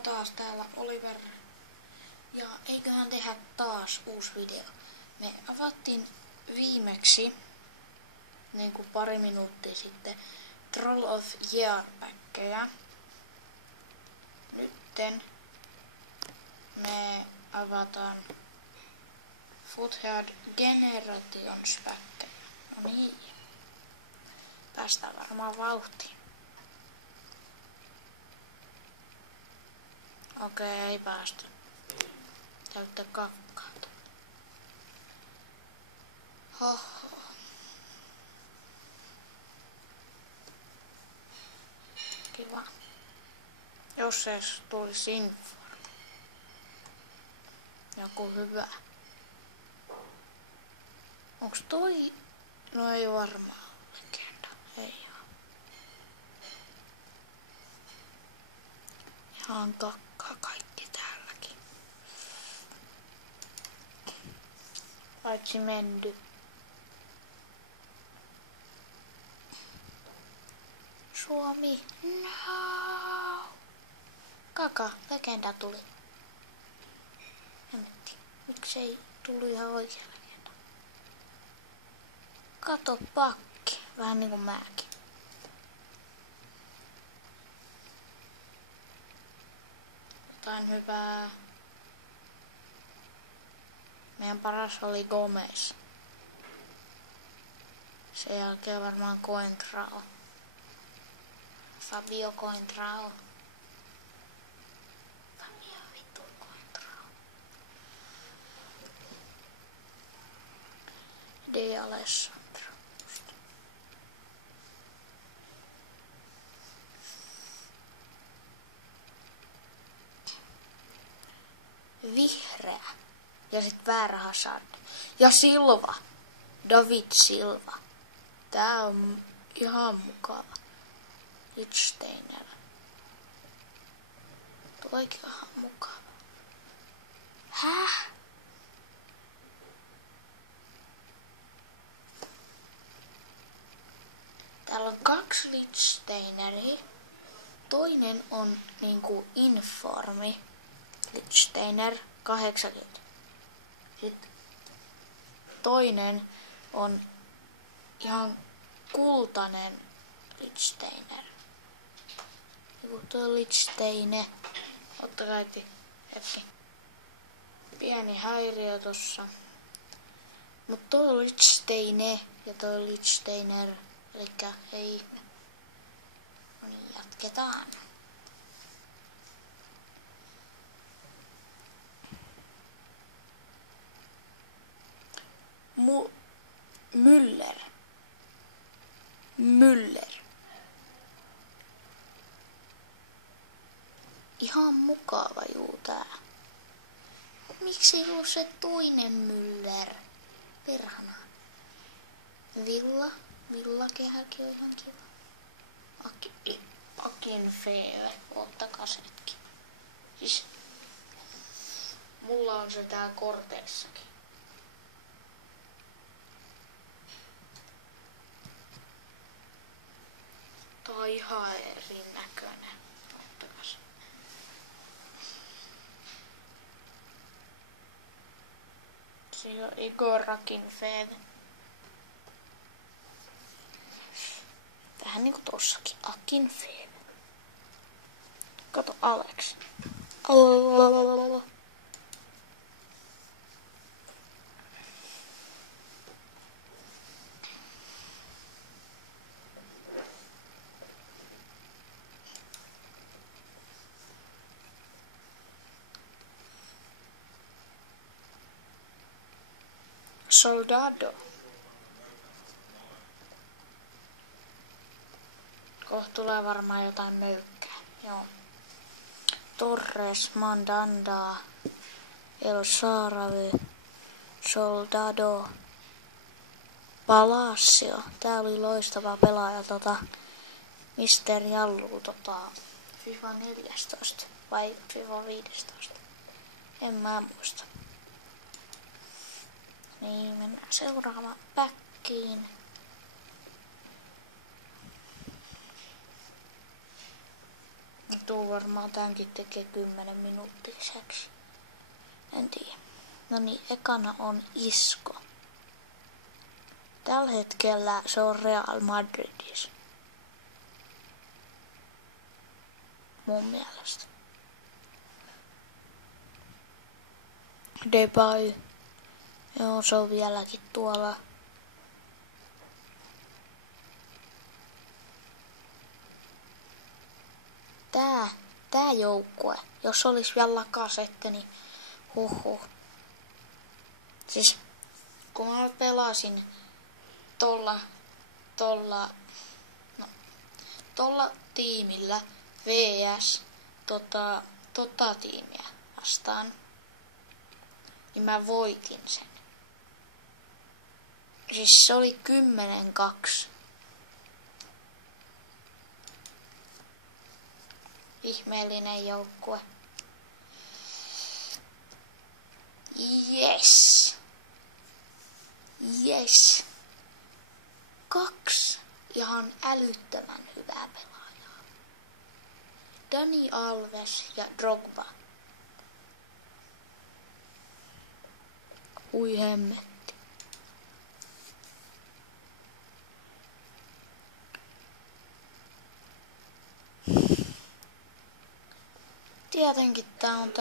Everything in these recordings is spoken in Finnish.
taas täällä Oliver. Ja eiköhän tehdä taas uusi video. Me avattiin viimeksi, niin kuin pari minuuttia sitten, Troll of Year -päkkejä. Nytten me avataan Foothead Generations -päkkejä. No niin. Päästään varmaan vauhtiin. Okei, ei päästä. Täyttä kakkaa. Hoho. Kiva. Jos edes tulisi info. Joku hyvä. Onks toi? No ei varmaan legenda. Ei oo. Ihan kakkaa kaikki täälläkin. Paitsi mendy. Suomi. No. Kaka, legenda tuli. Hemmetti. Miksei tullut ihan oikea legenda? Kato pakki. Vähän niinku mäkin. Jotain hyvää. Meidän paras oli Gomez. Sen jälkeen varmaan Coentrao. Fabio Coentrao. Fabio vittu Coentrao. De Alessandro. Vihreä. Ja sit väärä Hazard. Ja Silva. David Silva. Tää on ihan mukava. Lichtsteiner. Toikin on ihan mukava. Häh? Täällä on 2 Lichtsteineria. Toinen on niinku informi. Lichtsteiner 80. Sitten toinen on ihan kultainen Lichtsteiner. Joku tuo Lichtsteine. Ottakaa hetki. Pieni häiriö tossa. Mut toi on Lichtsteine ja toi Lichtsteiner. Elikkä ei ihme. No niin, jatketaan. Müller. Ihan mukava juu tää. Miksi ei oo se toinen Müller? Perhana. Villakehäkin on ihan kiva. Akinfeeve. Ottakaa senkin. Siis mulla on se tää korteissakin. Tää on ihan erinäköinen. Ottakas. Siinä on Igor Akinfeeve. Vähän niinku tossakin. Akinfeeve. Kato Alex. Soldado. Kohta tulee varmaan jotain möykkää. Joo. Torres, Mandanda, El Shaarawy, Soldado, Palacio. Tää oli loistava pelaaja Mr. Jallu FIFA 14 vai FIFA 15. En mä muista. Niin, mennään seuraavaan päkkiin. tuu varmaan tämänkin tekee 10 minuuttia lisäksi. En tiedä. No niin, ekana on Isco. Tällä hetkellä se on Real Madridissa. Mun mielestä. Depay. Joo, se on vieläkin tuolla. Tää joukkue, jos olisi vielä Lacazette, niin huhhuh. Siis kun mä pelasin tolla tiimillä vs tota tiimiä vastaan, niin mä voitin sen. Siis se oli 10-2. Ihmeellinen joukkue. Yes. 2 ihan älyttömän hyvää pelaajaa. Dani Alves ja Drogba. Ui hemmetti. Tietenkin tää on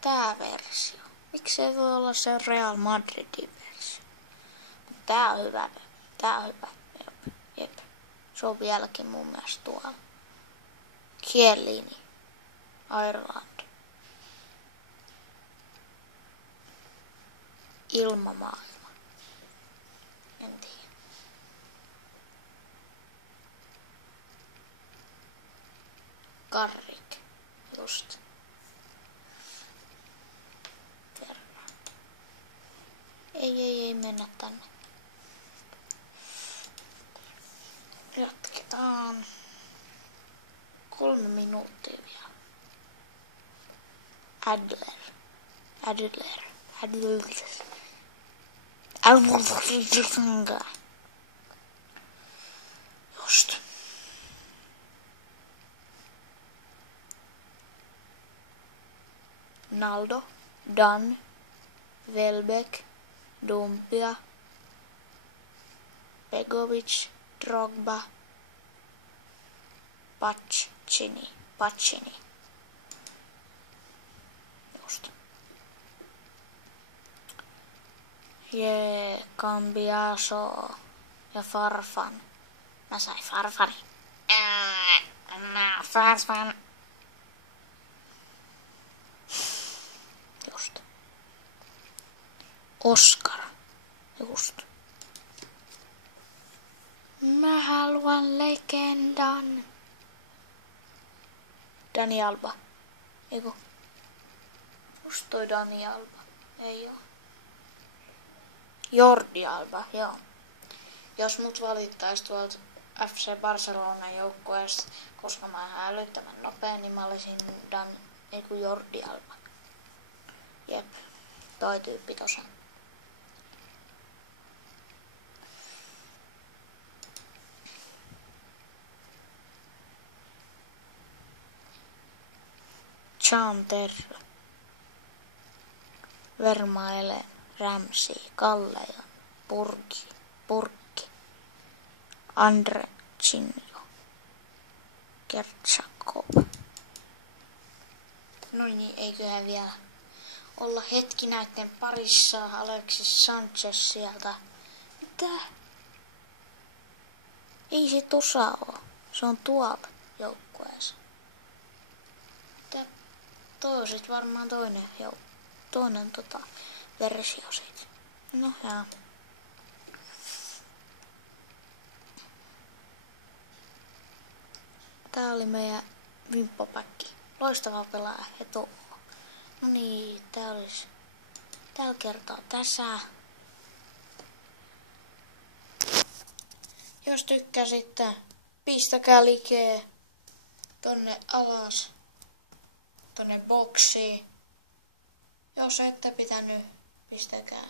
tää versio. Miksei voi olla se Real Madridin versio? Tää on hyvä. Jep. Se on vieläkin mun mielestä tuolla. Chiellini. Ireland. Ilmamaailma. En tiedä. Carrick. Just. Ei mennä tänne. Jatketaan 3 minuuttia vielä. Adler. Just. Naldo, Dan, Welbeck, Dumbia, Begovic, Drogba, Pacini. Just. Cambiaso ja Farfan. Mä sain Farfani. Farfan. Just. Oscar. Just. Mä haluan legendan. Dani Alba. Eiku. Just toi Dani Alba. Ei oo. Jordi Alba, joo. Jos mut valittais tuolta FC Barcelonan joukkueesta, koska mä oon ihan älyttömän nopea, niin mä olisin Jordi Alba. Jep. Toi tyyppi tossa. Jean Terre, Vermaelen, Ramsey, Kallejon, Purkki, Andre Cinio, Kertsakov. No niin, eiköhän vielä olla hetki näiden parissa. Alexis Sanchez sieltä. Mitä? Ei se tossa oo. Se on tuolla joukkueessa. Toi on sit varmaan toinen versio siitä. No jaa. Tää oli meidän vimppapäkki. Loistava pelaaja, Heto. No niin, tällä kertaa tässä. Jos tykkäsitte, pistäkää likee tonne alas, tonne boksiin. Jos ette pitänyt, pistäkää.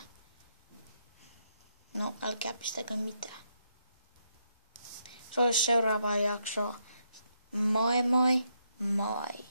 No, älkää pistäkää mitään. Se olisi seuraava jakso. Moi moi! Moi!